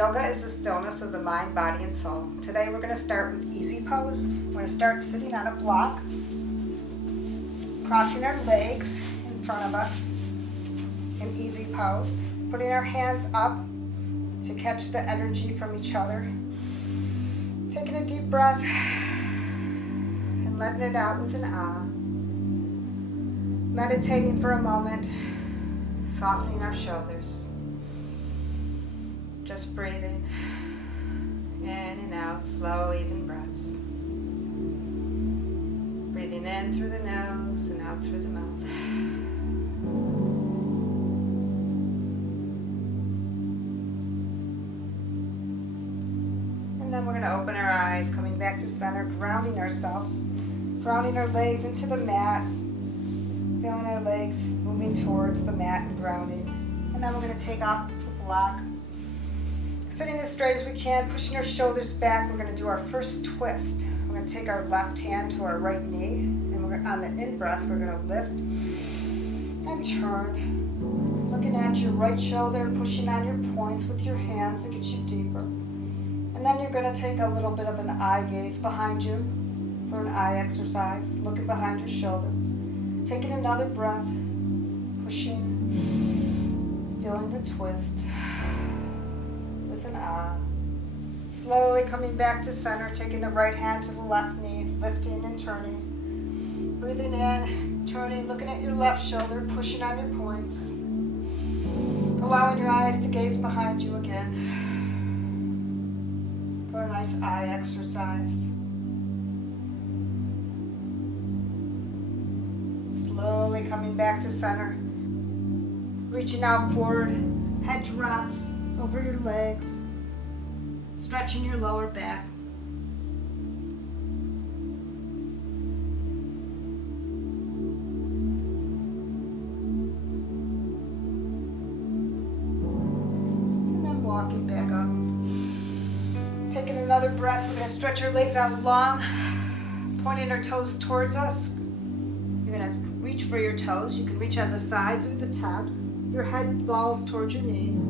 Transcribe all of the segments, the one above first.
Yoga is the stillness of the mind, body, and soul. Today we're going to start with easy pose. We're going to start sitting on a block, crossing our legs in front of us in easy pose, putting our hands up to catch the energy from each other, taking a deep breath and letting it out with an ah. Meditating for a moment, softening our shoulders. Just breathing in and out, slow, even breaths. Breathing in through the nose and out through the mouth. And then we're going to open our eyes, coming back to center, grounding ourselves, grounding our legs into the mat, feeling our legs moving towards the mat and grounding. And then we're going to take off the block. Sitting as straight as we can, pushing our shoulders back, we're going to do our first twist. We're going to take our left hand to our right knee, and on the in-breath, we're going to lift and turn. Looking at your right shoulder, pushing on your points with your hands to get you deeper. And then you're going to take a little bit of an eye gaze behind you for an eye exercise, looking behind your shoulder. Taking another breath, pushing, feeling the twist. An ah. Slowly coming back to center, taking the right hand to the left knee, lifting and turning. Breathing in, turning, looking at your left shoulder, pushing on your points. Allowing your eyes to gaze behind you again for a nice eye exercise. Slowly coming back to center. Reaching out forward, head drops over your legs, stretching your lower back. And then walking back up. Taking another breath, we're going to stretch our legs out long, pointing our toes towards us. You're going to reach for your toes. You can reach on the sides or the tops. Your head falls towards your knees.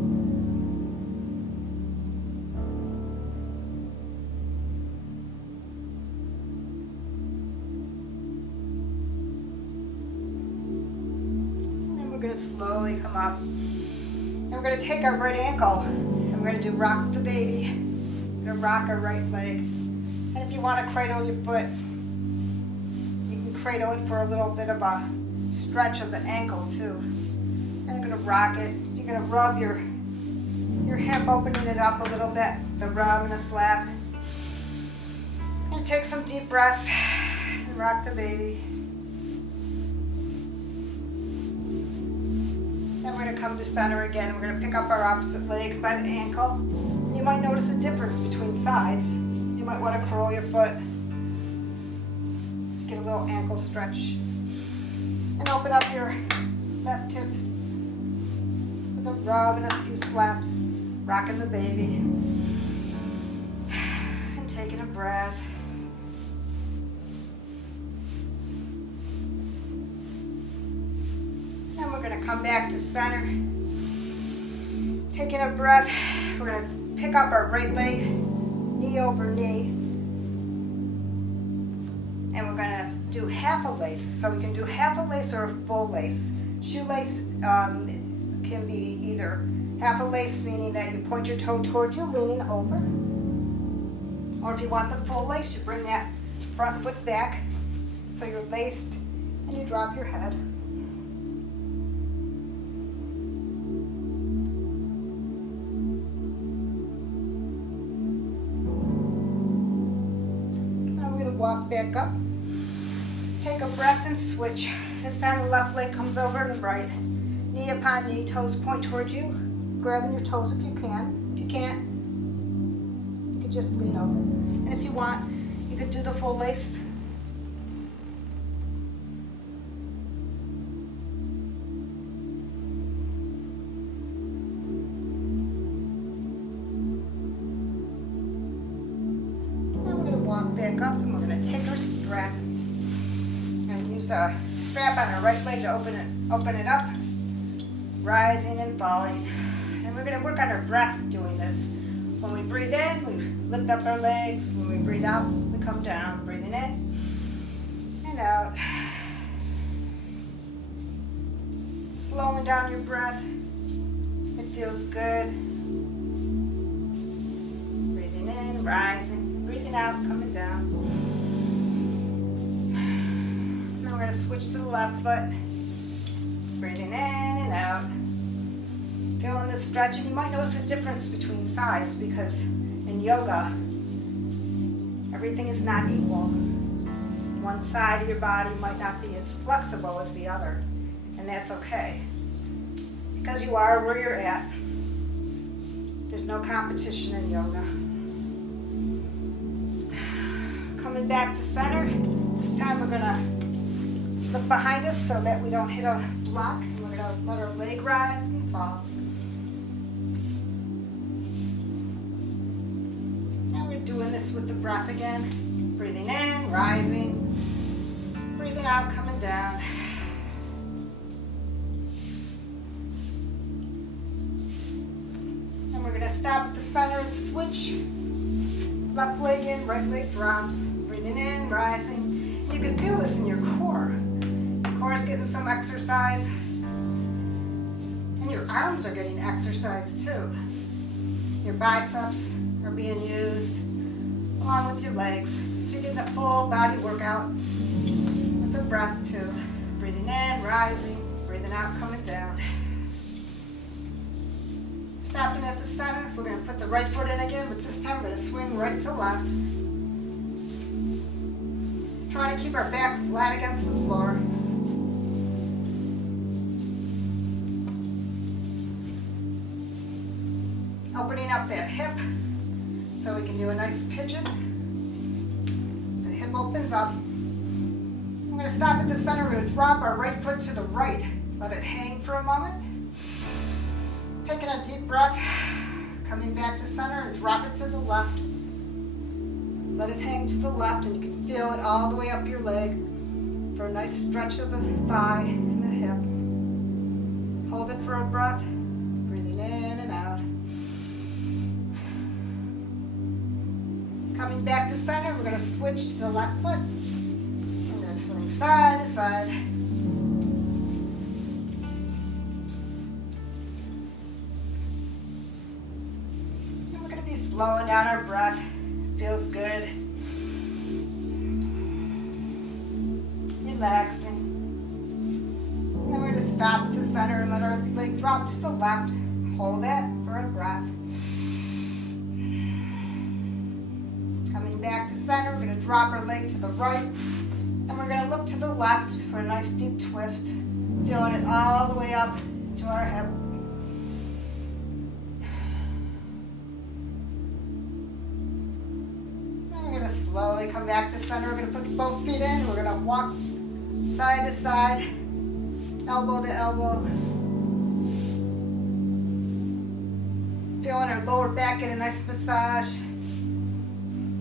We're going to slowly come up. And we're going to take our right ankle and we're going to do rock the baby. We're going to rock our right leg. And if you want to cradle your foot, you can cradle it for a little bit of a stretch of the ankle too. And you're going to rock it. You're going to rub your hip, opening it up a little bit. The rub and a slap. And take some deep breaths and rock the baby. Then we're going to come to center again. We're going to pick up our opposite leg by the ankle. And you might notice a difference between sides. You might want to curl your foot to get a little ankle stretch. And open up your left hip with a rub and a few slaps. Rocking the baby. And taking a breath. And we're going to come back to center. Taking a breath. We're going to pick up our right leg, knee over knee. And we're going to do half a lace. So we can do half a lace or a full lace. Shoelace can be either half a lace, meaning that you point your toe towards you, leaning over. Or if you want the full lace, you bring that front foot back so you're laced and you drop your head. Walk back up, take a breath and switch. This time the left leg comes over to the right. Knee upon knee, toes point towards you. Grabbing your toes if you can. If you can't, you can just lean over. And if you want, you could do the full lace. Walk back up and we're going to take our strap. We're going to use a strap on our right leg to open it up, rising and falling. And we're going to work on our breath doing this. When we breathe in, we lift up our legs. When we breathe out, we come down. Breathing in and out. Slowing down your breath. It feels good. Breathing in, rising. Breathing out, coming down. Now we're going to switch to the left foot. Breathing in and out. Feeling this stretch, and you might notice a difference between sides because in yoga, everything is not equal. One side of your body might not be as flexible as the other, and that's okay. Because you are where you're at. There's no competition in yoga. Coming back to center. This time we're going to look behind us so that we don't hit a block. We're going to let our leg rise and fall. Doing this with the breath again. Breathing in, rising. Breathing out, coming down. And we're going to stop at the center and switch. Left leg in, right leg drops. Breathing in, rising. You can feel this in your core. Your core is getting some exercise. And your arms are getting exercise too. Your biceps are being used along with your legs. So you're getting a full body workout with the breath too. Breathing in, rising, breathing out, coming down. Stopping at the center, we're going to put the right foot in again, but this time we're going to swing right to left. Trying to keep our back flat against the floor. Opening up that hip. So we can do a nice pigeon. The hip opens up. I'm going to stop at the center. We're going to drop our right foot to the right. Let it hang for a moment. Taking a deep breath. Coming back to center and drop it to the left. Let it hang to the left, and you can feel it all the way up your leg for a nice stretch of the thigh and the hip. Hold it for a breath. Breathing in and out. Coming back to center, we're going to switch to the left foot. We're going to swing side to side. And we're going to be slowing down our breath. It feels good. Relaxing. Then we're going to stop at the center and let our leg drop to the left. Hold that for a breath. Back to center, we're going to drop our leg to the right, and we're going to look to the left for a nice deep twist, feeling it all the way up to our hip. Then we're going to slowly come back to center. We're going to put both feet in. We're going to walk side to side, elbow to elbow. Feeling our lower back get a nice massage.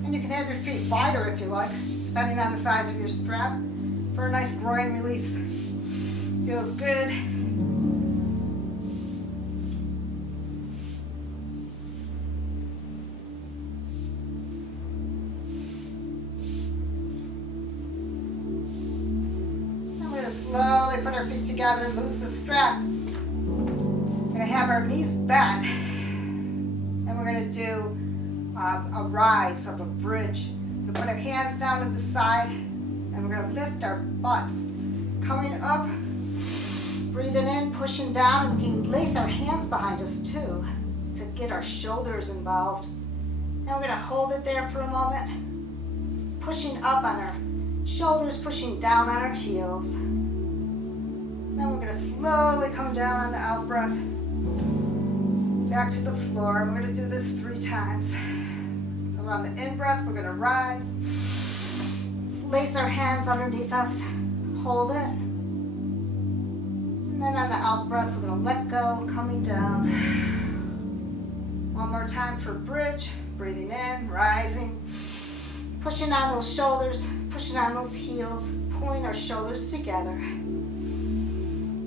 And you can have your feet wider if you like, depending on the size of your strap, for a nice groin release. Feels good. And we're going to slowly put our feet together and loose the strap. We're going to have our knees bent, and we're going to do a rise of a bridge. We're going to put our hands down to the side, and we're going to lift our butts. Coming up, breathing in, pushing down, and we can lace our hands behind us too to get our shoulders involved. And we're going to hold it there for a moment, pushing up on our shoulders, pushing down on our heels. Then we're going to slowly come down on the out breath, back to the floor, and we're going to do this 3 times. On the in-breath, we're going to rise. Let's lace our hands underneath us. Hold it. And then on the out-breath, we're going to let go, coming down. One more time for bridge. Breathing in, rising. Pushing on those shoulders, pushing on those heels, pulling our shoulders together.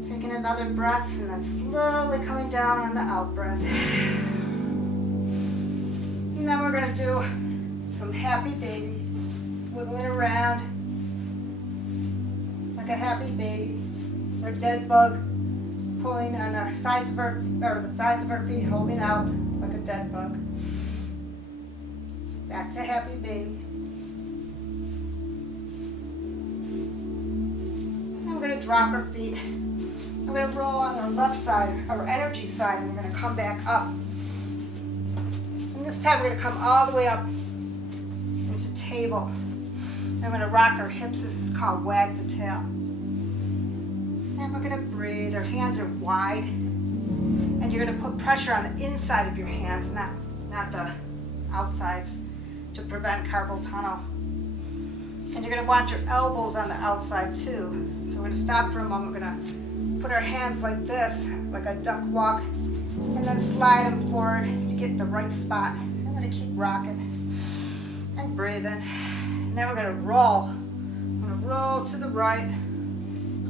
Taking another breath, and then slowly coming down on the out-breath. And then we're going to do some happy baby, wiggling around like a happy baby, or a dead bug, pulling on our sides of our, or the sides of our feet, holding out like a dead bug. Back to happy baby. Now we're going to drop our feet. We're going to roll on our left side, our energy side, and we're going to come back up. And this time we're going to come all the way up into table. And we're going to rock our hips. This is called wag the tail. And we're going to breathe. Our hands are wide. And you're going to put pressure on the inside of your hands, not the outsides, to prevent carpal tunnel. And you're going to want your elbows on the outside too. So we're going to stop for a moment. We're going to put our hands like this, like a duck walk, and then slide them forward to get the right spot. I'm going to keep rocking and breathing. And then we're going to roll. I'm going to roll to the right,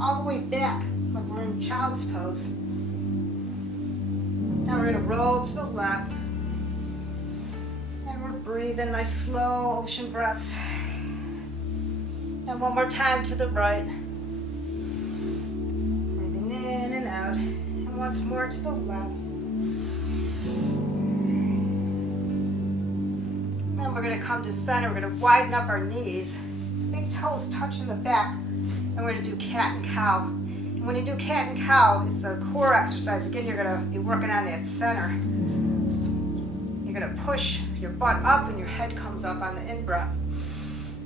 all the way back, like we're in child's pose. Now we're going to roll to the left. And we're breathing nice, slow ocean breaths. And one more time to the right. Breathing in and out. And once more to the left. Then we're going to come to center. We're going to widen up our knees. Big toes touching the back. And we're going to do cat and cow. And when you do cat and cow, it's a core exercise. Again, you're going to be working on that center. You're going to push your butt up and your head comes up on the in-breath.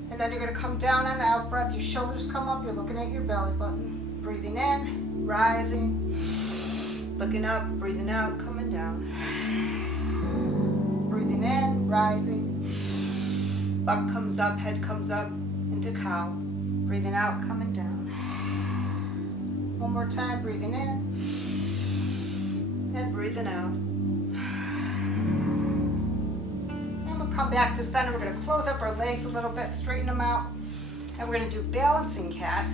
And then you're going to come down on the out-breath. Your shoulders come up. You're looking at your belly button. Breathing in, rising. Looking up, breathing out, coming down. Breathing in, rising. Butt comes up, head comes up into cow. Breathing out, coming down. One more time, breathing in. And breathing out. Come back to center. We're going to close up our legs a little bit, straighten them out, and we're going to do balancing cat.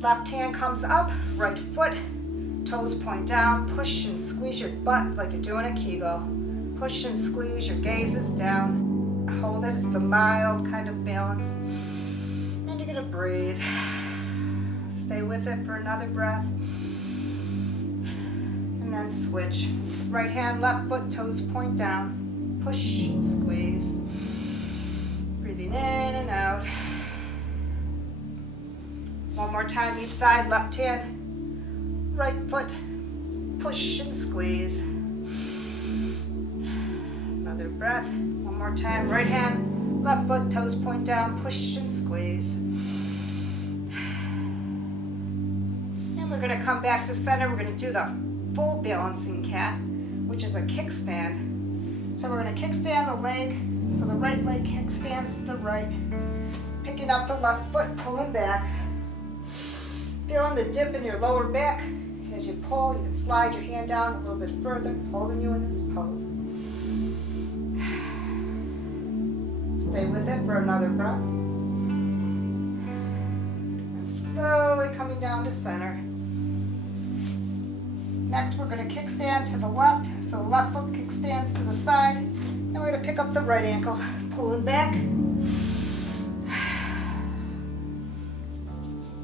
Left hand comes up, right foot, toes point down, push and squeeze your butt like you're doing a Kegel. Push and squeeze, your gaze is down. Hold it, it's a mild kind of balance. And you're going to breathe. Stay with it for another breath. And then switch. Right hand, left foot, toes point down. Push and squeeze. Breathing in and out. One more time each side. Left hand, right foot. Push and squeeze. Another breath. One more time. Right hand, left foot, toes point down. Push and squeeze. And we're going to come back to center. We're going to do the full balancing cat, which is a kickstand. So we're going to kickstand the leg, so the right leg kickstands to the right, picking up the left foot, pulling back, feeling the dip in your lower back. As you pull, you can slide your hand down a little bit further, holding you in this pose. Stay with it for another breath. And slowly coming down to center. Next, we're going to kickstand to the left. So the left foot kickstands to the side. And we're going to pick up the right ankle, pulling back.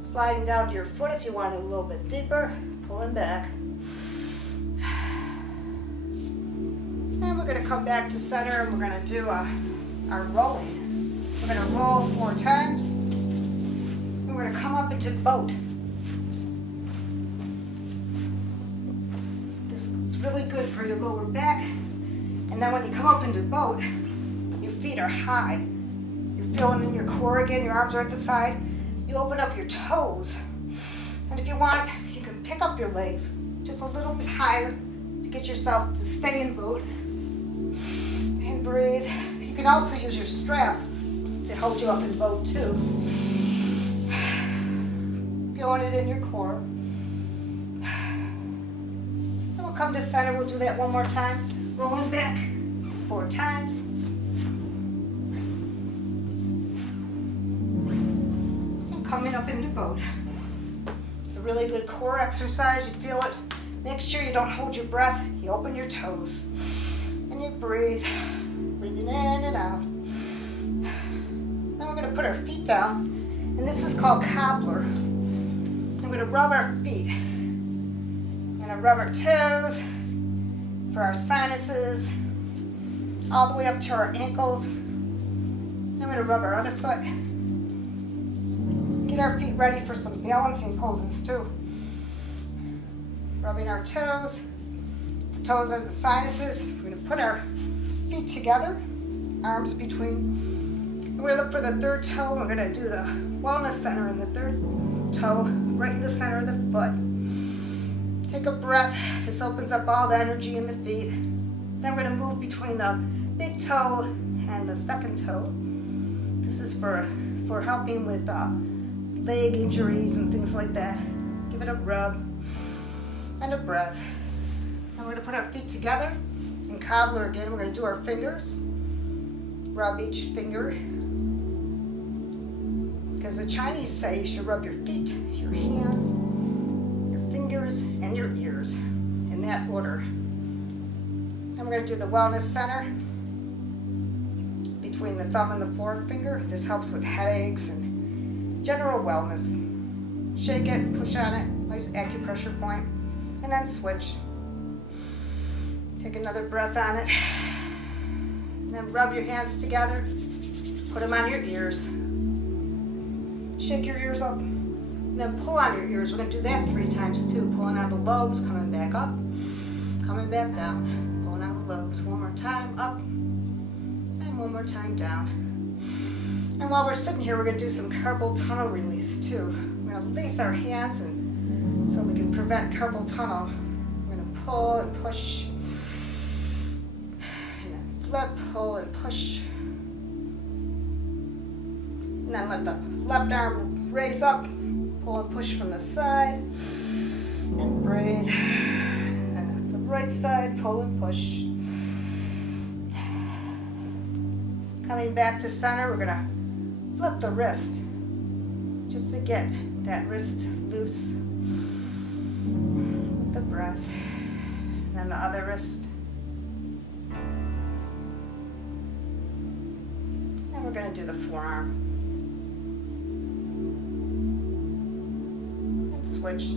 Sliding down to your foot if you want it a little bit deeper, pulling back. And we're going to come back to center and we're going to do our rolling. We're going to roll 4 times. And we're going to come up into boat. It's really good for your lower back. And then when you come up into boat, your feet are high. You're feeling in your core again, your arms are at the side. You open up your toes. And if you want, you can pick up your legs just a little bit higher to get yourself to stay in boat. And breathe. You can also use your strap to hold you up in boat too. Feeling it in your core. Come to center, we'll do that one more time. Rolling back 4 times. And coming up into boat. It's a really good core exercise, you feel it. Make sure you don't hold your breath, you open your toes. And you breathe. Breathing in and out. Now we're going to put our feet down, and this is called cobbler. I'm going to rub our feet. I'm going to rub our toes for our sinuses, all the way up to our ankles. Then we're going to rub our other foot. Get our feet ready for some balancing poses too. Rubbing our toes. The toes are the sinuses. We're going to put our feet together, arms between. And we're going to look for the third toe. We're going to do the wellness center in the third toe, right in the center of the foot. Take a breath. This opens up all the energy in the feet. Then we're going to move between the big toe and the second toe. This is for helping with leg injuries and things like that. Give it a rub and a breath. Now we're going to put our feet together in cobbler again. We're going to do our fingers. Rub each finger. Because the Chinese say you should rub your feet, your hands, your fingers, and your ears in that order. Then we're going to do the wellness center between the thumb and the forefinger. This helps with headaches and general wellness. Shake it, push on it, nice acupressure point, and then switch. Take another breath on it, and then rub your hands together, put them on your ears. Shake your ears up, and then pull on your ears. We're going to do that 3 times too. Pulling on the lobes, coming back up, coming back down. Pulling on the lobes. One more time, up, and one more time down. And while we're sitting here, we're going to do some carpal tunnel release too. We're going to lace our hands and so we can prevent carpal tunnel. We're going to pull and push, and then flip, pull and push. And then let the left arm raise up, pull and push from the side, and breathe. And then the right side, pull and push. Coming back to center, we're going to flip the wrist just to get that wrist loose with the breath. And then the other wrist. And we're going to do the forearm. And switch.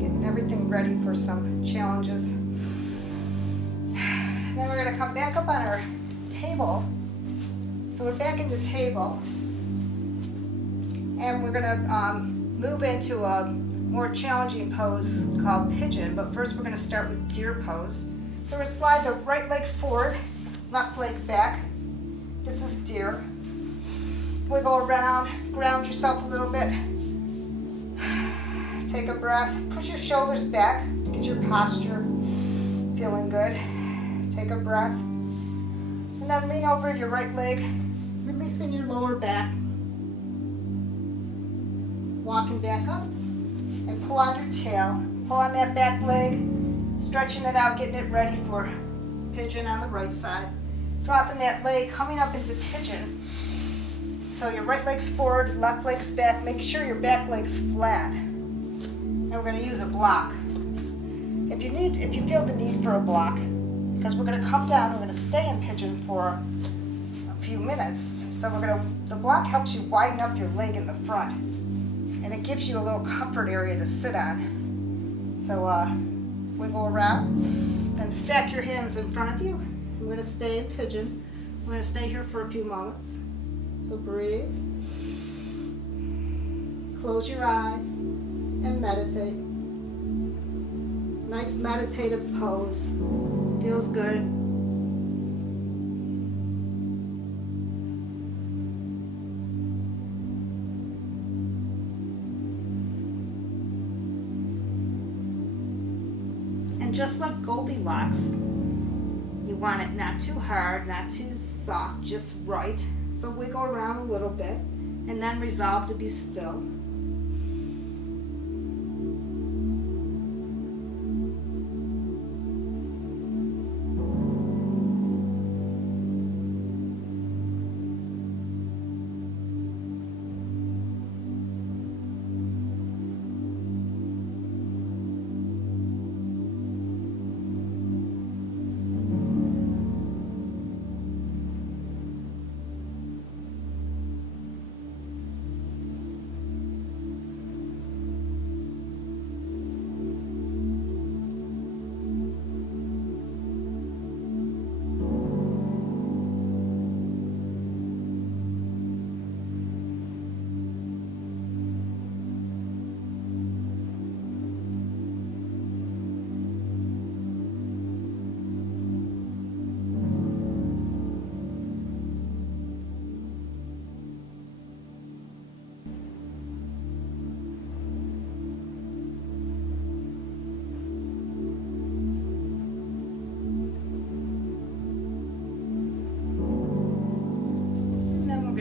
Getting everything ready for some challenges. Then we're going to come back up on our table. So we're back in the table, and we're going to move into a more challenging pose called pigeon, but first we're going to start with deer pose. So we're going to slide the right leg forward, left leg back. This is deer. Wiggle around, ground yourself a little bit. Take a breath, push your shoulders back to get your posture feeling good. Take a breath. And then lean over your right leg, releasing your lower back. Walking back up, and pull on your tail. Pull on that back leg, stretching it out, getting it ready for pigeon on the right side. Dropping that leg, coming up into pigeon. So your right leg's forward, left leg's back. Make sure your back leg's flat. And we're going to use a block. If you feel the need for a block, because we're going to come down, we're going to stay in pigeon for a few minutes. So the block helps you widen up your leg in the front, and it gives you a little comfort area to sit on. So wiggle around, then stack your hands in front of you. We're going to stay in pigeon. We're going to stay here for a few moments. So breathe, close your eyes, and meditate. Nice meditative pose. Feels good. And just like Goldilocks, you want it not too hard, not too soft, just right. So wiggle around a little bit and then resolve to be still.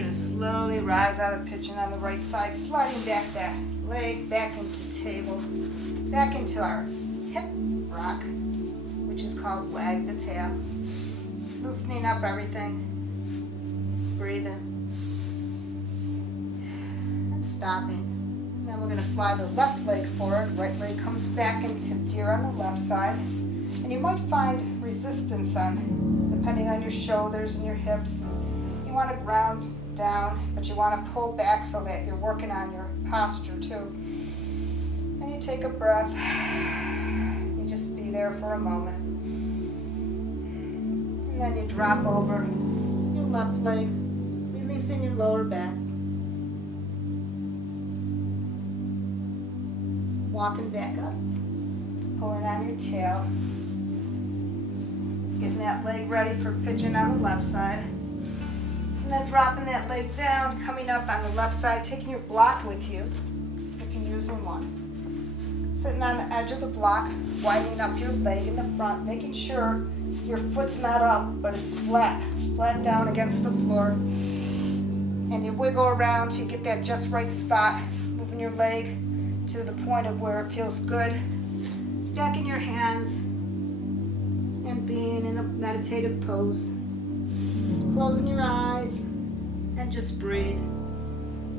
going to slowly rise out of pigeon on the right side, sliding back that leg, back into table, back into our hip rock, which is called wag the tail. Loosening up everything, breathing, and stopping. And then we're going to slide the left leg forward, right leg comes back into deer on the left side. And you might find resistance depending on your shoulders and your hips. You want to ground down, but you want to pull back so that you're working on your posture too. And you take a breath. You just be there for a moment. And then you drop over your left leg, releasing your lower back. Walking back up, pulling on your tail. Getting that leg ready for pigeon on the left side. And then dropping that leg down, coming up on the left side, taking your block with you, if you're using one. Sitting on the edge of the block, widening up your leg in the front, making sure your foot's not up, but it's flat down against the floor. And you wiggle around till you get that just right spot, moving your leg to the point of where it feels good. Stacking your hands and being in a meditative pose. Closing your eyes and just breathe.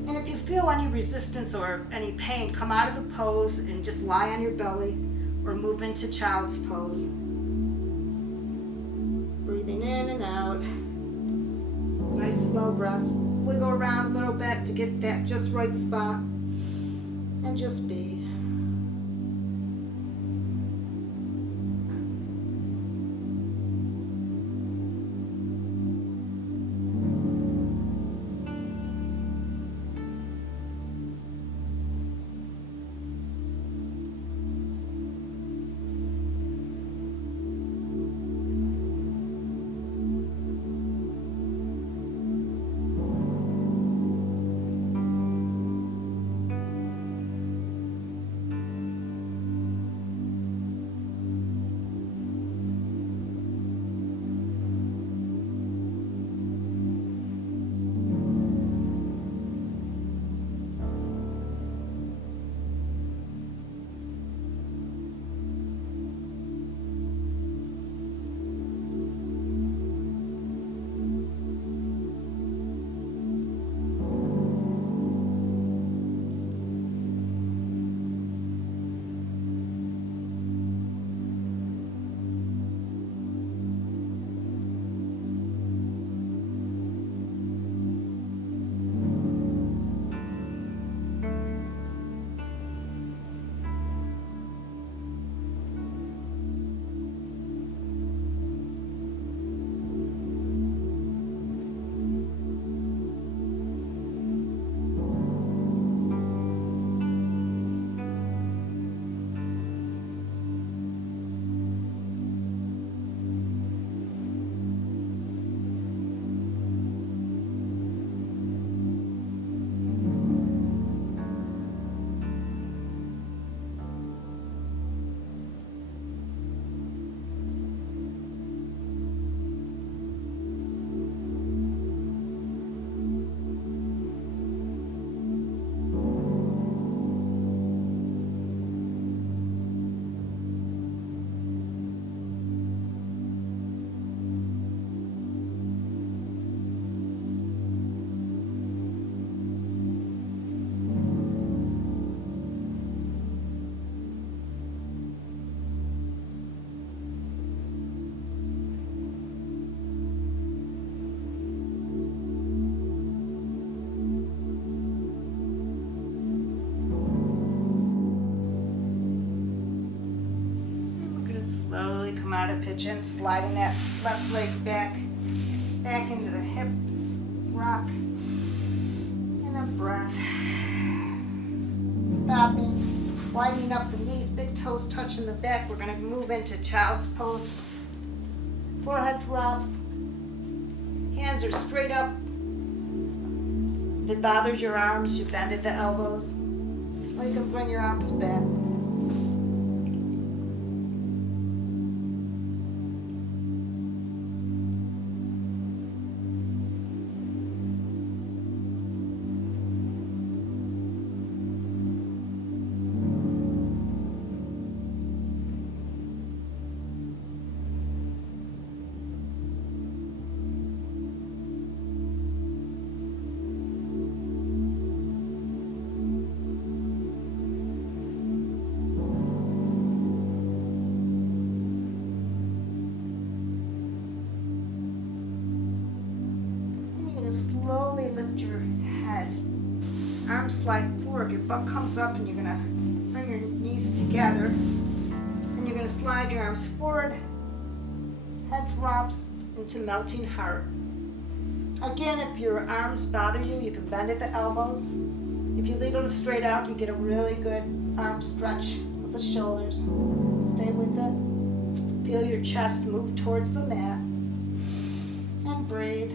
And if you feel any resistance or any pain, come out of the pose and just lie on your belly or move into child's pose. Breathing in and out. Nice slow breaths. Wiggle around a little bit to get that just right spot. And just be. Slowly come out of pigeon, sliding that left leg back into the hip rock. And a breath. Stopping, widening up the knees, big toes touching the back. We're going to move into child's pose. Forehead drops. Hands are straight up. If it bothers your arms, you bend at the elbows. Or you can bring your arms back. slowly lift your head. Arms slide forward, your butt comes up, and you're gonna bring your knees together. And you're gonna slide your arms forward. Head drops into melting heart. Again, if your arms bother you, you can bend at the elbows. If you leave them straight out, you get a really good arm stretch with the shoulders. Stay with it. Feel your chest move towards the mat. And breathe.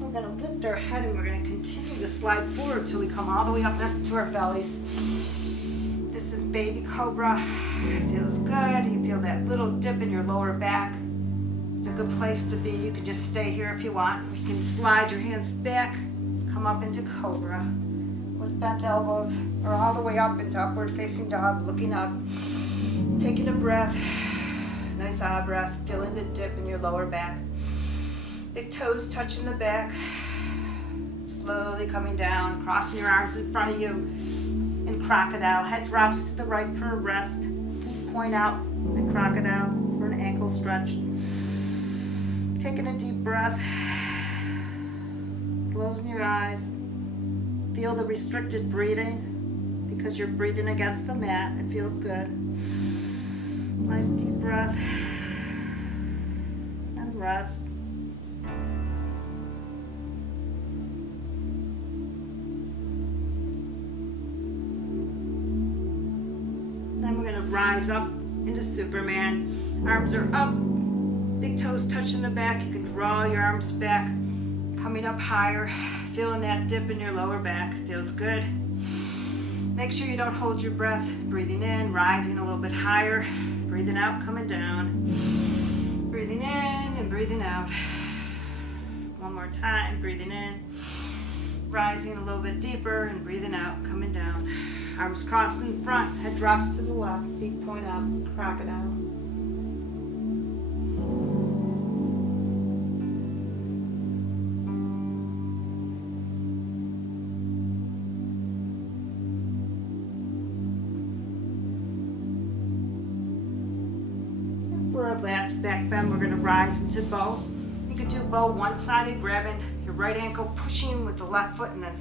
We're going to lift our head and we're going to continue to slide forward till we come all the way up to our bellies. This is baby cobra. It feels good. You feel that little dip in your lower back. It's a good place to be. You can just stay here if you want. You can slide your hands back, come up into cobra with bent elbows, or all the way up into upward facing dog, looking up, taking a breath, nice ah breath, feeling the dip in your lower back. Big toes touching the back, slowly coming down, crossing your arms in front of you in crocodile. Head drops to the right for a rest. Feet point out in crocodile for an ankle stretch. Taking a deep breath, closing your eyes. Feel the restricted breathing because you're breathing against the mat. It feels good. Nice deep breath and rest. Then we're going to rise up into Superman. Arms are up, big toes touching the back. You can draw your arms back, coming up higher, feeling that dip in your lower back. Feels good. Make sure you don't hold your breath. Breathing in, rising a little bit higher. Breathing out, coming down. Breathing in and breathing out. One more time, breathing in, rising a little bit deeper, and breathing out, coming down. Arms crossed in front, head drops to the left, feet point up, crocodile. And for our last back bend, we're going to rise into bow. You could do bow one-sided, grabbing your right ankle, pushing with the left foot, and then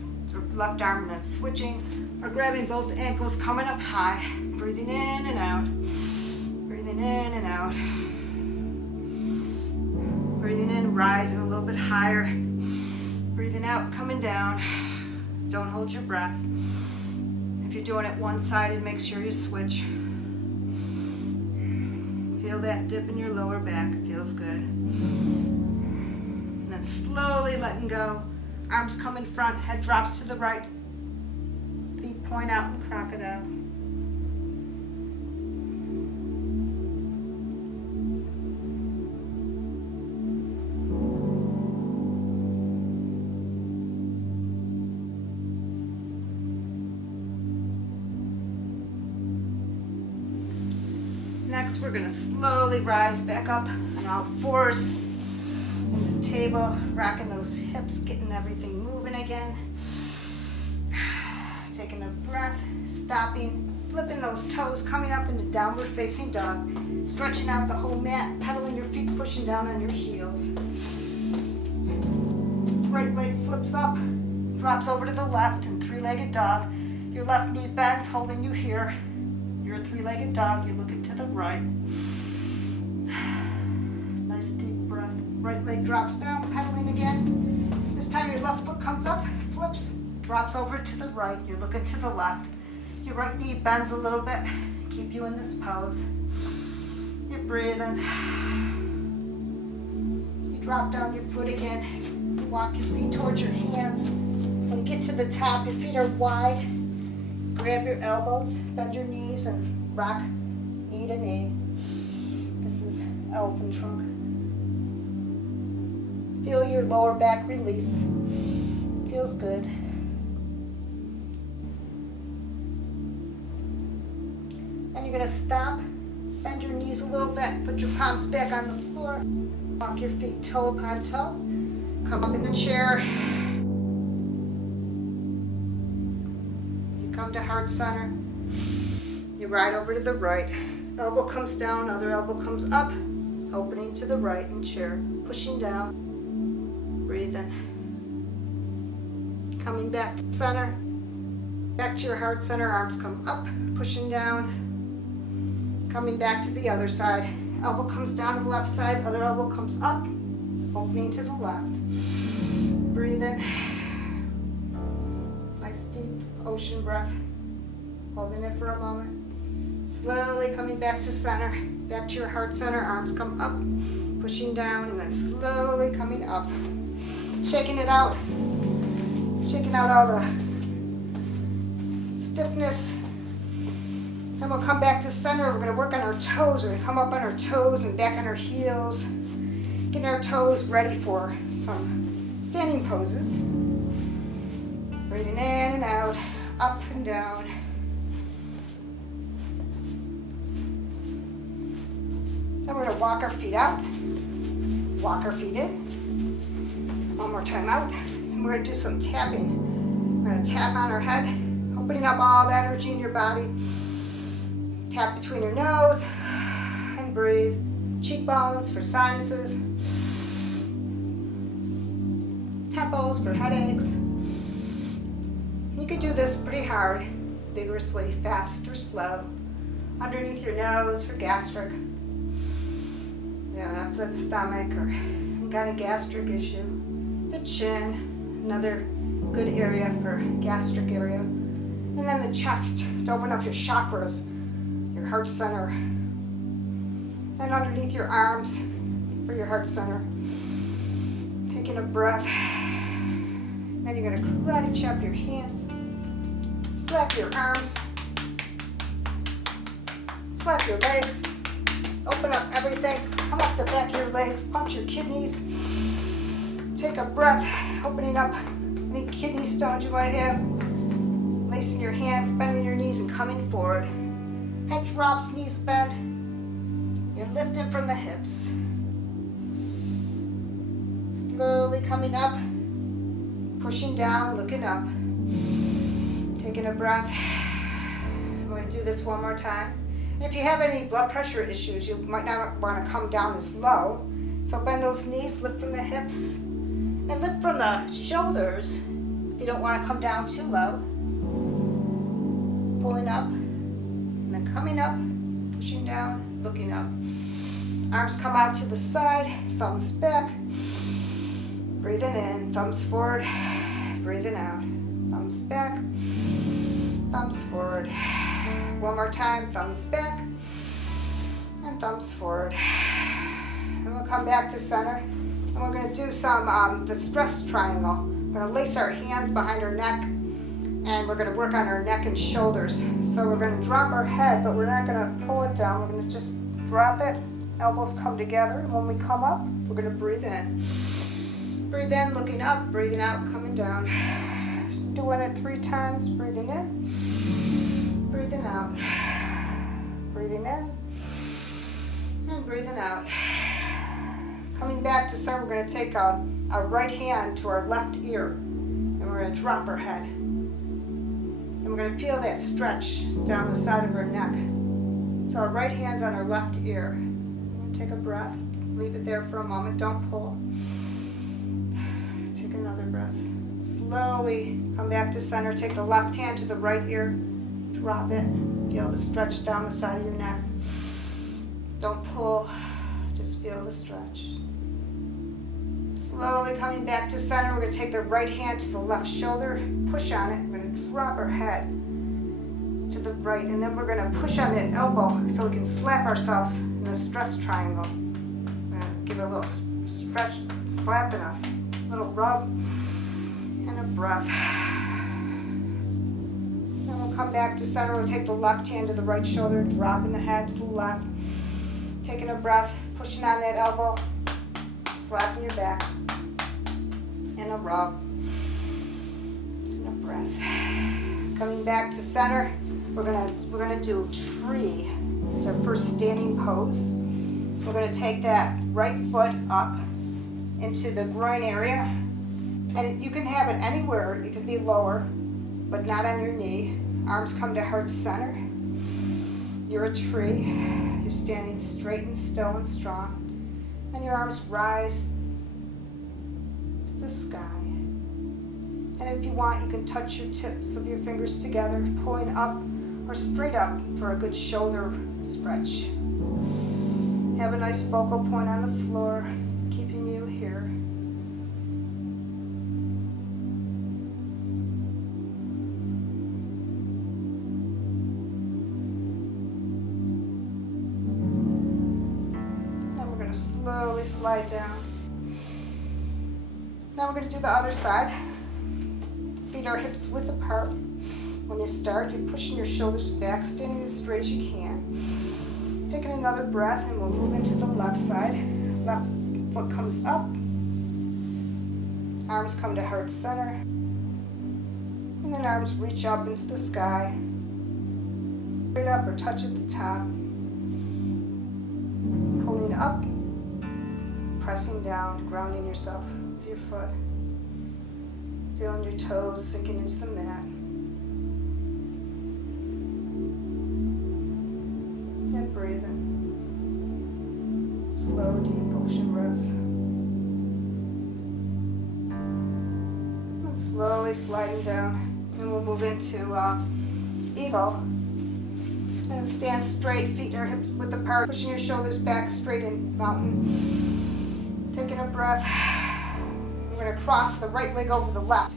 left arm, and then switching, or grabbing both ankles, coming up high, breathing in and out, breathing in and out, breathing in, rising a little bit higher, breathing out, coming down. Don't hold your breath. If you're doing it one-sided, make sure you switch. Feel that dip in your lower back. It feels good. And then slowly letting go. Arms come in front, head drops to the right. Feet point out in crocodile. Next, we're going to slowly rise back up on all fours in the table, rocking those hips, getting everything moving again. Taking a breath, stopping, flipping those toes, coming up into downward facing dog, stretching out the whole mat, pedaling your feet, pushing down on your heels. Right leg flips up, drops over to the left in three-legged dog. Your left knee bends, holding you here. You're a three-legged dog, you're looking to the right. Nice deep breath. Right leg drops down, pedaling again. This time your left foot comes up, flips, drops over to the right. You're looking to the left. Your right knee bends a little bit. Keep you in this pose. You're breathing. You drop down your foot again. You walk your feet towards your hands. When you get to the top, your feet are wide. Grab your elbows, bend your knees, and rock knee to knee. This is elephant trunk. Feel your lower back release. Feels good. And you're going to stop, bend your knees a little bit, put your palms back on the floor, walk your feet toe upon toe, Come up in the chair. You come to heart center. You ride over to the right. Elbow comes down, other elbow comes up. Opening to the right in chair. Pushing down. Breathe in. Coming back to center. Back to your heart center. Arms come up. Pushing down. Coming back to the other side. Elbow comes down to the left side. Other elbow comes up. Opening to the left. Breathe in. Nice deep ocean breath. Holding it for a moment. Slowly coming back to center. Back to your heart center. Arms come up. Pushing down and then slowly coming up. Shaking it out. Shaking out all the stiffness. Then we'll come back to center. We're going to work on our toes. We're going to come up on our toes and back on our heels. Getting our toes ready for some standing poses. Breathing in and out, up and down. Then we're going to walk our feet out. Walk our feet in. One more time out. And we're going to do some tapping. We're going to tap on our head, opening up all the energy in your body. Tap between your nose and breathe. Cheekbones for sinuses. Temples for headaches. You could do this pretty hard, vigorously, fast or slow. Underneath your nose for gastric. You have an upset stomach or you got a gastric issue. The chin, another good area for gastric area. And then the chest to open up your chakras, your heart center. And underneath your arms for your heart center. Taking a breath. Then you're going to karate chop your hands. Slap your arms. Slap your legs. Open up everything. Come up the back of your legs. Punch your kidneys. Take a breath. Opening up any kidney stones you might have. Lacing your hands, bending your knees, and coming forward. Head drops, knees bend. You're lifting from the hips. Slowly coming up. Pushing down, looking up. Taking a breath. I'm going to do this one more time. And if you have any blood pressure issues, you might not want to come down as low. So bend those knees, lift from the hips, and lift from the shoulders if you don't want to come down too low. Pulling up, and then coming up, pushing down, looking up. Arms come out to the side, thumbs back. Breathing in, thumbs forward, breathing out. Thumbs back, thumbs forward. One more time, thumbs back, and thumbs forward. And we'll come back to center, and we're going to do some, the stress triangle. We're going to lace our hands behind our neck, and we're going to work on our neck and shoulders. So we're going to drop our head, but we're not going to pull it down. We're going to just drop it. Elbows come together, and when we come up, we're going to breathe in. Breathe in, looking up, breathing out, coming down. Doing it 3 times, breathing in, breathing out. Breathing in, and breathing out. Coming back to center, we're going to take our right hand to our left ear, and we're going to drop our head. And we're going to feel that stretch down the side of our neck. So our right hand's on our left ear. We're going to take a breath, leave it there for a moment, don't pull. Take another breath. Slowly come back to center. Take the left hand to the right ear. Drop it. Feel the stretch down the side of your neck. Don't pull. Just feel the stretch. Slowly coming back to center. We're going to take the right hand to the left shoulder. Push on it. We're going to drop our head to the right. And then we're going to push on that elbow so we can slap ourselves in the stress triangle. We're going to give it a little stretch, slap, and a little rub, and a breath. Then we'll come back to center. We'll take the left hand to the right shoulder, dropping the head to the left. Taking a breath, pushing on that elbow, slapping your back, and a rub, and a breath. Coming back to center, we're gonna do tree. It's our first standing pose. We're gonna take that right foot up, into the groin area. And you can have it anywhere. You can be lower, but not on your knee. Arms come to heart center. You're a tree. You're standing straight and still and strong. And your arms rise to the sky. And if you want, you can touch your tips of your fingers together, pulling up or straight up for a good shoulder stretch. Have a nice focal point on the floor, keeping you here. Then we're going to slowly slide down. Now we're going to do the other side. Feet our hips width apart. When you start, you're pushing your shoulders back, standing as straight as you can. Taking another breath, and we'll move into the left side. Left foot comes up. Arms come to heart center. And then arms reach up into the sky. Straight up or touch at the top. Pulling up. Pressing down, grounding yourself with your foot. Feeling your toes sinking into the mat. And breathing. Slow, deep ocean breaths. And slowly sliding down. And we'll move into eagle. And stand straight, feet are hips width apart, pushing your shoulders back straight in mountain. Taking a breath. We're going to cross the right leg over the left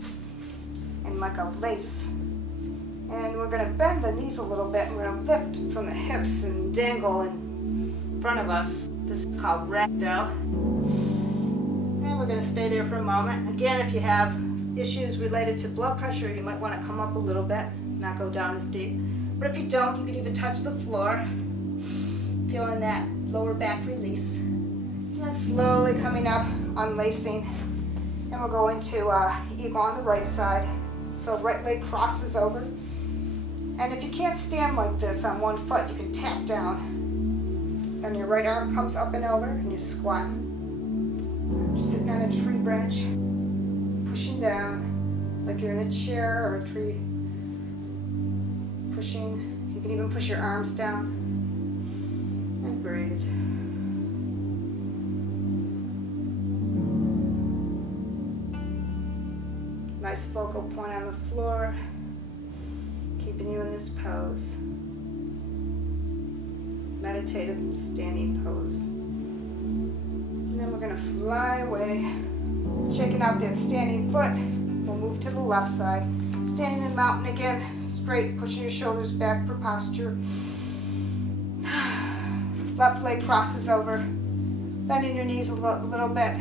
and like a lace. And we're going to bend the knees a little bit, and we're going to lift from the hips and dangle in front of us. This is called ragdoll. And we're going to stay there for a moment. Again, if you have issues related to blood pressure, you might want to come up a little bit, not go down as deep. But if you don't, you can even touch the floor, feeling that lower back release. And then slowly coming up, unlacing. And we'll go into eagle on the right side. So right leg crosses over. And if you can't stand like this on one foot, you can tap down. Then your right arm comes up and over, and you're squatting. And you're sitting on a tree branch, pushing down like you're in a chair or a tree. Pushing. You can even push your arms down. And breathe. Nice focal point on the floor, keeping you in this pose. Meditative standing pose. And then we're going to fly away, shaking out that standing foot. We'll move to the left side. Standing in mountain again, straight, pushing your shoulders back for posture. Left leg crosses over, bending your knees a little bit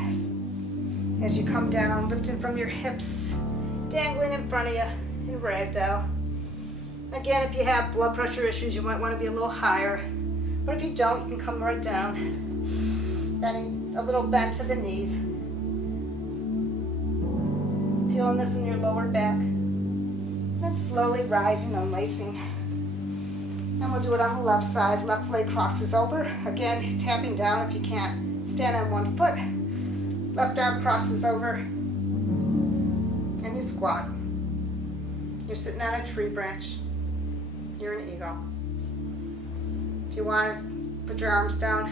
as you come down, lifting from your hips. Dangling in front of you in ragdoll. Again, if you have blood pressure issues, you might want to be a little higher. But if you don't, you can come right down. Bending a little bend to the knees. Feeling this in your lower back. Then slowly rising, unlacing. And we'll do it on the left side. Left leg crosses over. Again, tapping down if you can't stand on one foot. Left arm crosses over. And you squat. You're sitting on a tree branch. You're an eagle. If you want to put your arms down,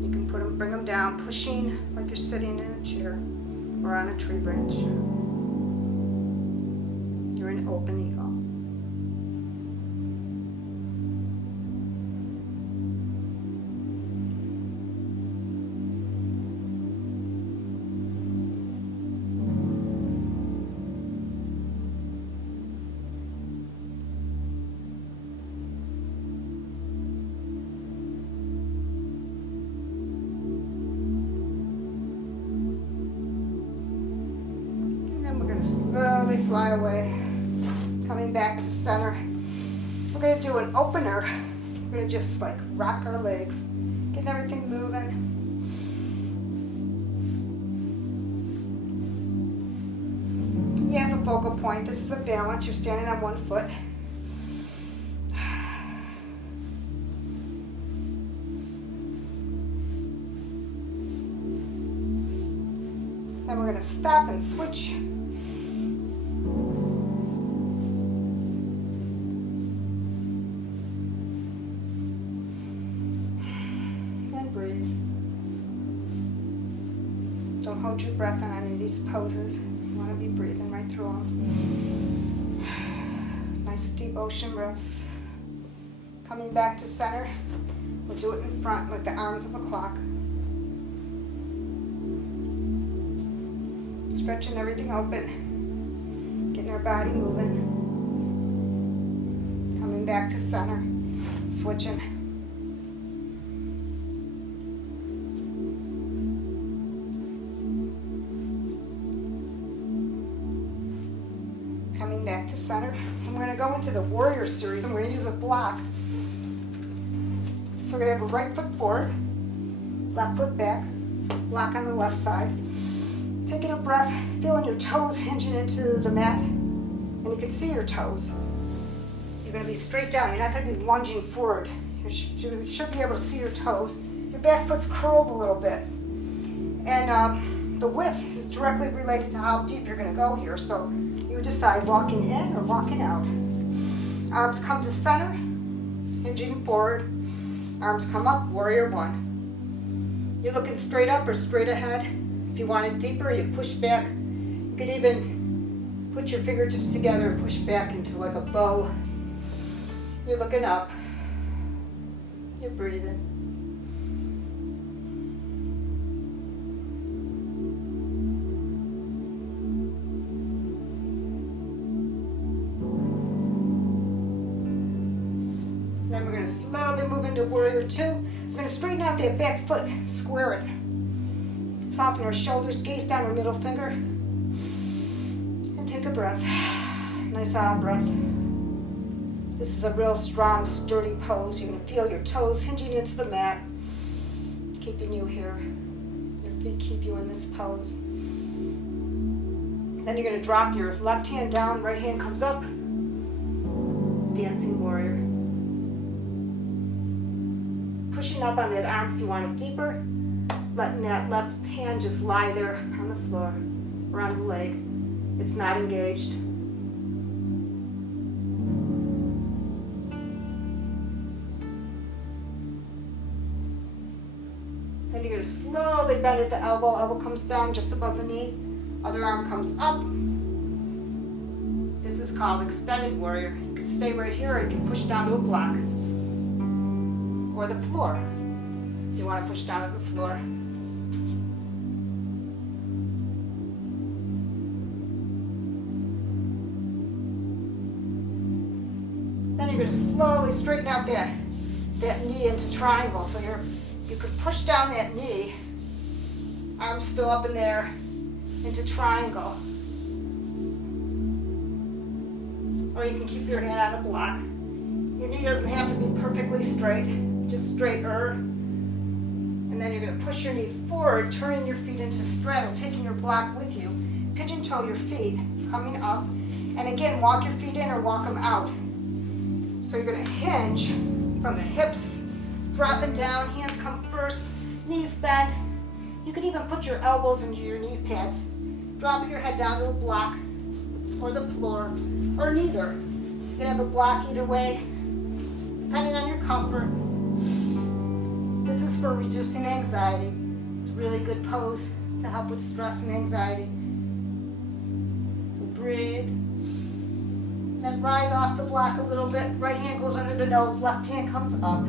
you can bring them down, pushing like you're sitting in a chair or on a tree branch. You're an open eagle. Slowly fly away, coming back to center. We're going to do an opener. We're going to just like rock our legs, getting everything moving. You have a focal point. This is a balance. You're standing on one foot. stop and switch. And breathe. Don't hold your breath on any of these poses. You want to be breathing right through them. Nice deep ocean breaths. Coming back to center. We'll do it in front like the arms of a clock. Stretching everything open. Getting our body moving. Coming back to center. Switching. Coming back to center. And we're going to go into the warrior series and we're going to use a block. So we're going to have a right foot forward, left foot back, block on the left side. Taking a breath, feeling your toes hinging into the mat, and you can see your toes. You're going to be straight down. You're not going to be lunging forward. You should be able to see your toes. Your back foot's curled a little bit. And the width is directly related to how deep you're going to go here. So you decide walking in or walking out. Arms come to center, hinging forward. Arms come up, warrior one. You're looking straight up or straight ahead. If you want it deeper, you push back. You could even put your fingertips together and push back into like a bow. You're looking up. You're breathing. Then we're going to slowly move into warrior two. We're going to straighten out that back foot, square it. Soften our shoulders, gaze down our middle finger, and take a breath. Nice out breath. This is a real strong, sturdy pose. You're going to feel your toes hinging into the mat, keeping you here. Your feet keep you in this pose. Then you're going to drop your left hand down, right hand comes up. Dancing warrior. Pushing up on that arm if you want it deeper. Letting that left hand just lie there on the floor or on the leg. It's not engaged. Then you're going to slowly bend at the elbow. Elbow comes down just above the knee. Other arm comes up. This is called extended warrior. You can stay right here or you can push down to a block. Or the floor. You want to push down to the floor. Then you're going to slowly straighten out that knee into triangle. So you can push down that knee, arms still up in there, into triangle. Or you can keep your hand on a block. Your knee doesn't have to be perfectly straight, just straighter. And then you're going to push your knee forward, turning your feet into straddle, taking your block with you. Pigeon toe your feet, coming up. And again, walk your feet in or walk them out. So you're going to hinge from the hips, dropping down, hands come first, knees bent. You can even put your elbows into your knee pads, dropping your head down to a block or the floor, or neither. You can have a block either way, depending on your comfort. This is for reducing anxiety. It's a really good pose to help with stress and anxiety. So breathe. Then rise off the block a little bit. Right hand goes under the nose, left hand comes up.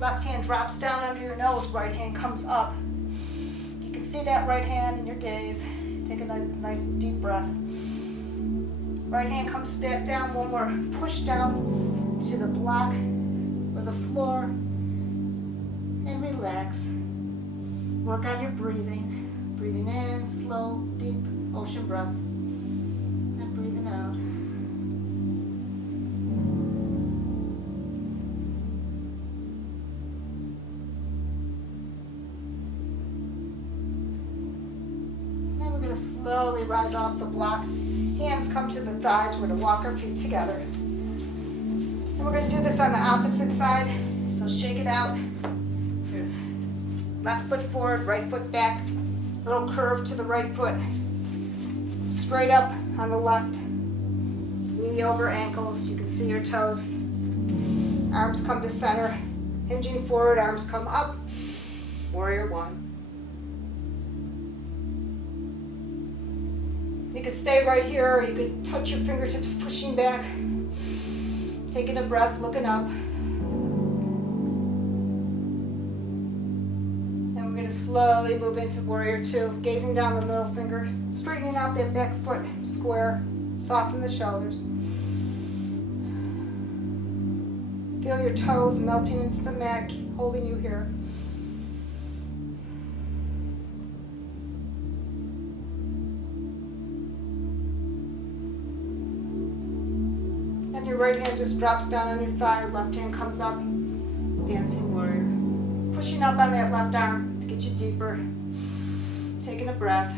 Left hand drops down under your nose, right hand comes up. You can see that right hand in your gaze. Take a nice deep breath. Right hand comes back down, one more push down to the block or the floor, and relax. Work on your breathing. Breathing in, slow, deep ocean breaths, and breathing out. Then we're going to slowly rise off the block. Hands come to the thighs. We're going to walk our feet together. And we're going to do this on the opposite side. So shake it out. Left foot forward, right foot back. Little curve to the right foot. Straight up on the left. Knee over ankles. You can see your toes. Arms come to center. Hinging forward, arms come up. Warrior one. You can stay right here, or you could touch your fingertips, pushing back. Taking a breath, looking up. And we're going to slowly move into warrior two, gazing down the middle finger, straightening out that back foot square, soften the shoulders. Feel your toes melting into the mat, holding you here. And your right hand just drops down on your thigh, left hand comes up, dancing warrior. Pushing up on that left arm to get you deeper. Taking a breath.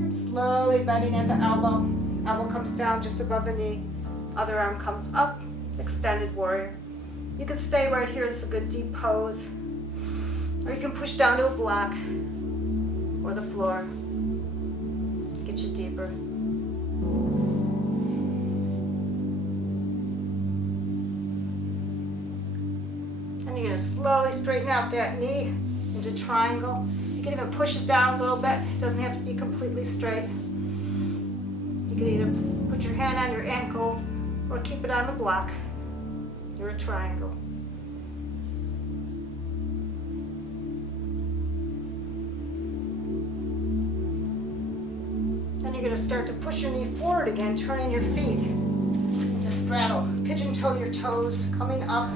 And slowly bending at the elbow. Elbow comes down just above the knee. Other arm comes up, extended warrior. You can stay right here, this is a good deep pose. Or you can push down to a block or the floor to get you deeper. And you're going to slowly straighten out that knee into triangle. You can even push it down a little bit. It doesn't have to be completely straight. You can either put your hand on your ankle or keep it on the block. You're a triangle. Then you're going to start to push your knee forward again, turning your feet into straddle. Pigeon toe your toes, coming up.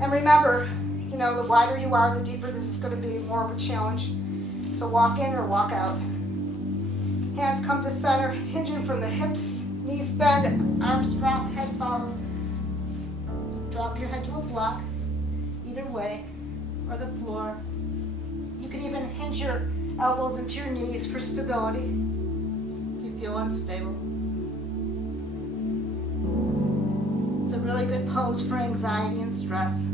And remember, you know, the wider you are, the deeper this is going to be, more of a challenge. So walk in or walk out. Hands come to center, hinging from the hips, knees bend, arms drop, head follows. Drop your head to a block, either way, or the floor. You can even hinge your elbows into your knees for stability if you feel unstable. It's a really good pose for anxiety and stress.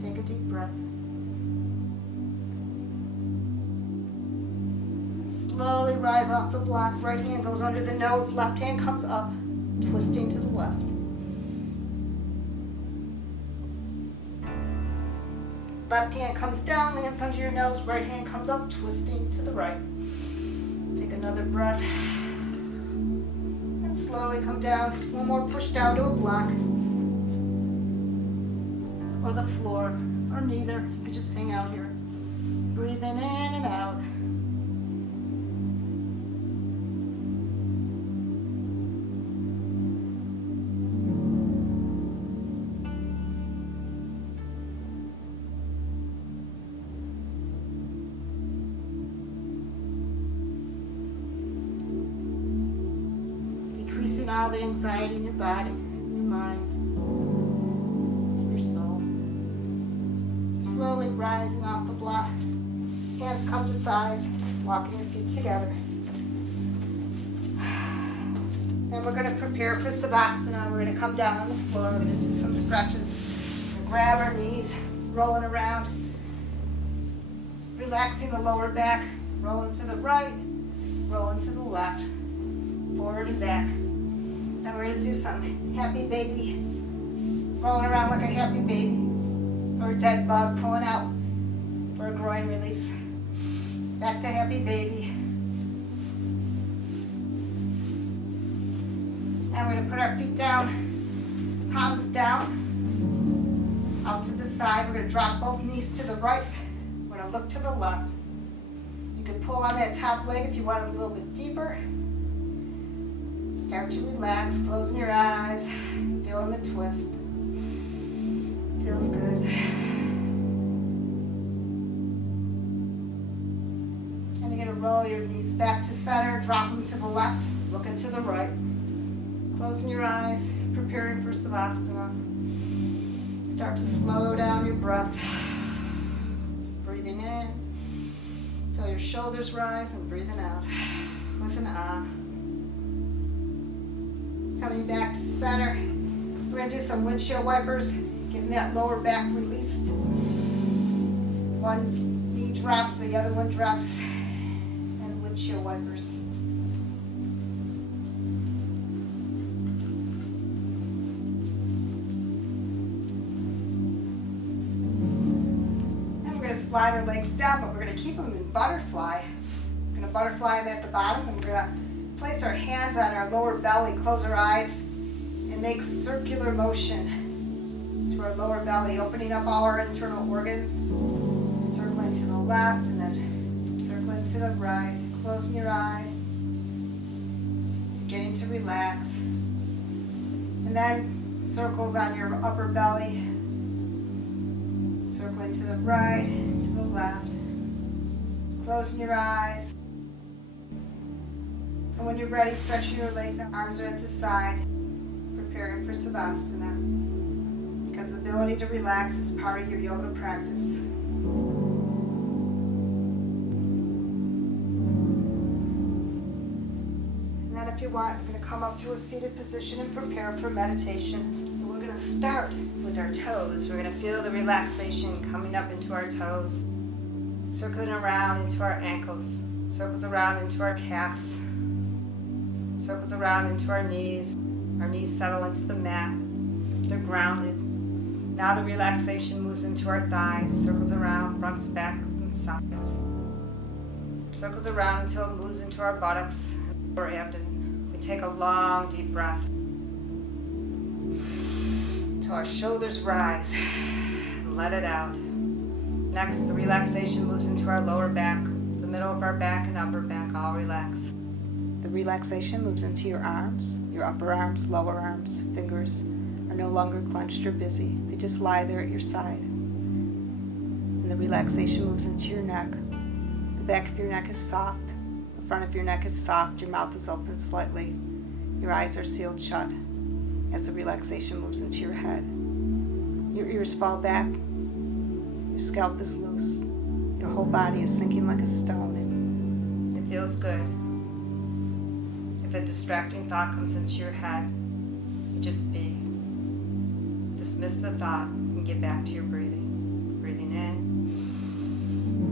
Take a deep breath. Slowly rise off the block. Right hand goes under the nose, left hand comes up, twisting to the left. Left hand comes down, lands under your nose, right hand comes up, twisting to the right. Take another breath. And slowly come down. One more push down to a block. Or the floor, or neither. You could just hang out here. Breathing in and out. Decreasing all the anxiety in your body, your mind, and your soul. Slowly rising off the block. Hands come to thighs, walking your feet together. Then we're going to prepare for Savasana. We're going to come down on the floor. We're going to do some stretches. We're going to grab our knees, rolling around, relaxing the lower back, rolling to the right, rolling to the left, forward and back. Then we're going to do some happy baby, rolling around like a happy baby, or a dead bug, pulling out for a groin release. Back to happy baby. Now we're going to put our feet down, palms down, out to the side. We're going to drop both knees to the right. We're going to look to the left. You can pull on that top leg if you want it a little bit deeper. Start to relax, closing your eyes, feeling the twist. Feels good. And you're going to roll your knees back to center, drop them to the left, looking to the right. Closing your eyes, preparing for Savasana. Start to slow down your breath. Breathing in till your shoulders rise and breathing out with an ah. Coming back to center. We're going to do some windshield wipers, getting that lower back released. One knee drops, the other one drops, and windshield wipers. And we're going to slide our legs down, but we're going to keep them in butterfly. We're going to butterfly them at the bottom, and we're going to place our hands on our lower belly, close our eyes, and make circular motion to our lower belly, opening up all our internal organs, circling to the left and then circling to the right, closing your eyes, beginning to relax, and then circles on your upper belly, circling to the right, to the left, closing your eyes. And when you're ready, stretching your legs and arms are at the side, preparing for Savasana, because the ability to relax is part of your yoga practice. And then if you want, we're going to come up to a seated position and prepare for meditation. So we're going to start with our toes. We're going to feel the relaxation coming up into our toes, circling around into our ankles, circles around into our calves, circles around into our knees. Our knees settle into the mat. They're grounded. Now the relaxation moves into our thighs, circles around, fronts, backs, and sides. Circles around until it moves into our buttocks and lower abdomen. We take a long, deep breath until our shoulders rise and let it out. Next, the relaxation moves into our lower back, the middle of our back and upper back, all relax. The relaxation moves into your arms. Your upper arms, lower arms, fingers are no longer clenched or busy. They just lie there at your side. And the relaxation moves into your neck. The back of your neck is soft. The front of your neck is soft. Your mouth is open slightly. Your eyes are sealed shut as the relaxation moves into your head. Your ears fall back. Your scalp is loose. Your whole body is sinking like a stone. And it feels good. If a distracting thought comes into your head, you just be. Dismiss the thought and get back to your breathing. Breathing in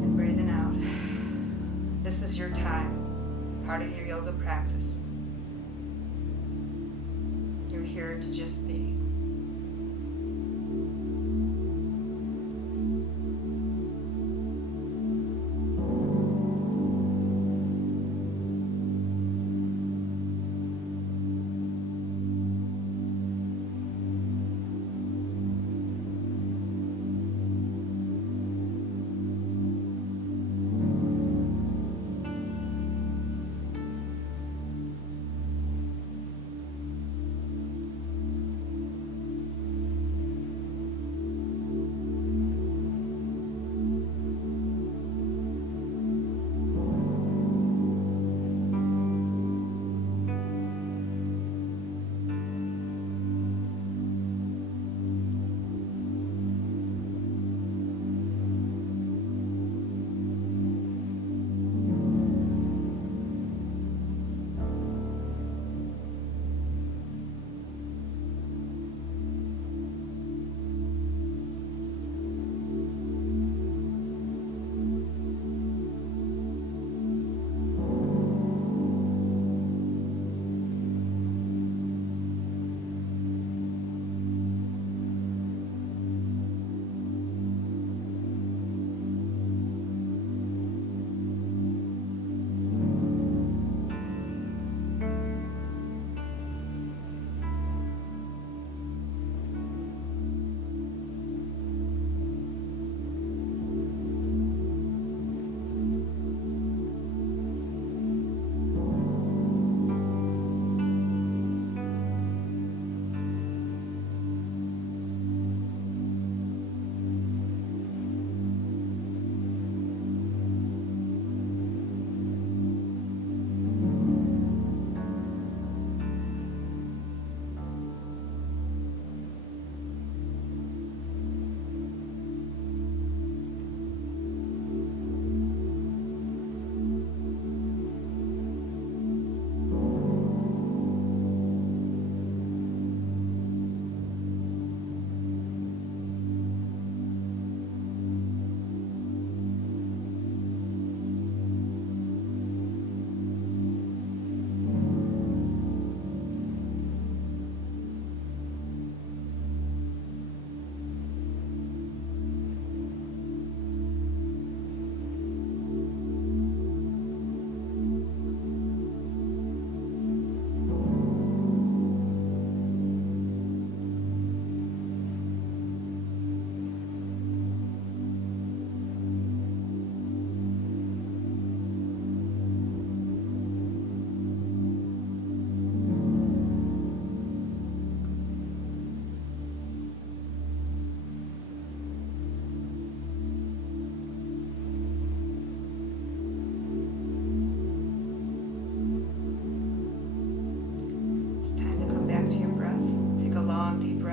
and breathing out. This is your time, part of your yoga practice. You're here to just be.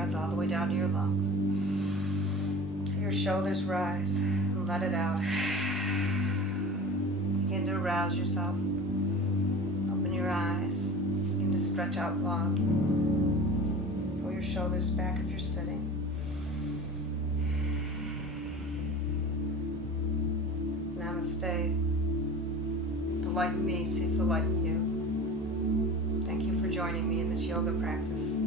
breath all the way down to your lungs. Till your shoulders rise and let it out. Begin to arouse yourself. Open your eyes. Begin to stretch out long. Pull your shoulders back if you're sitting. Namaste. The light in me sees the light in you. Thank you for joining me in this yoga practice.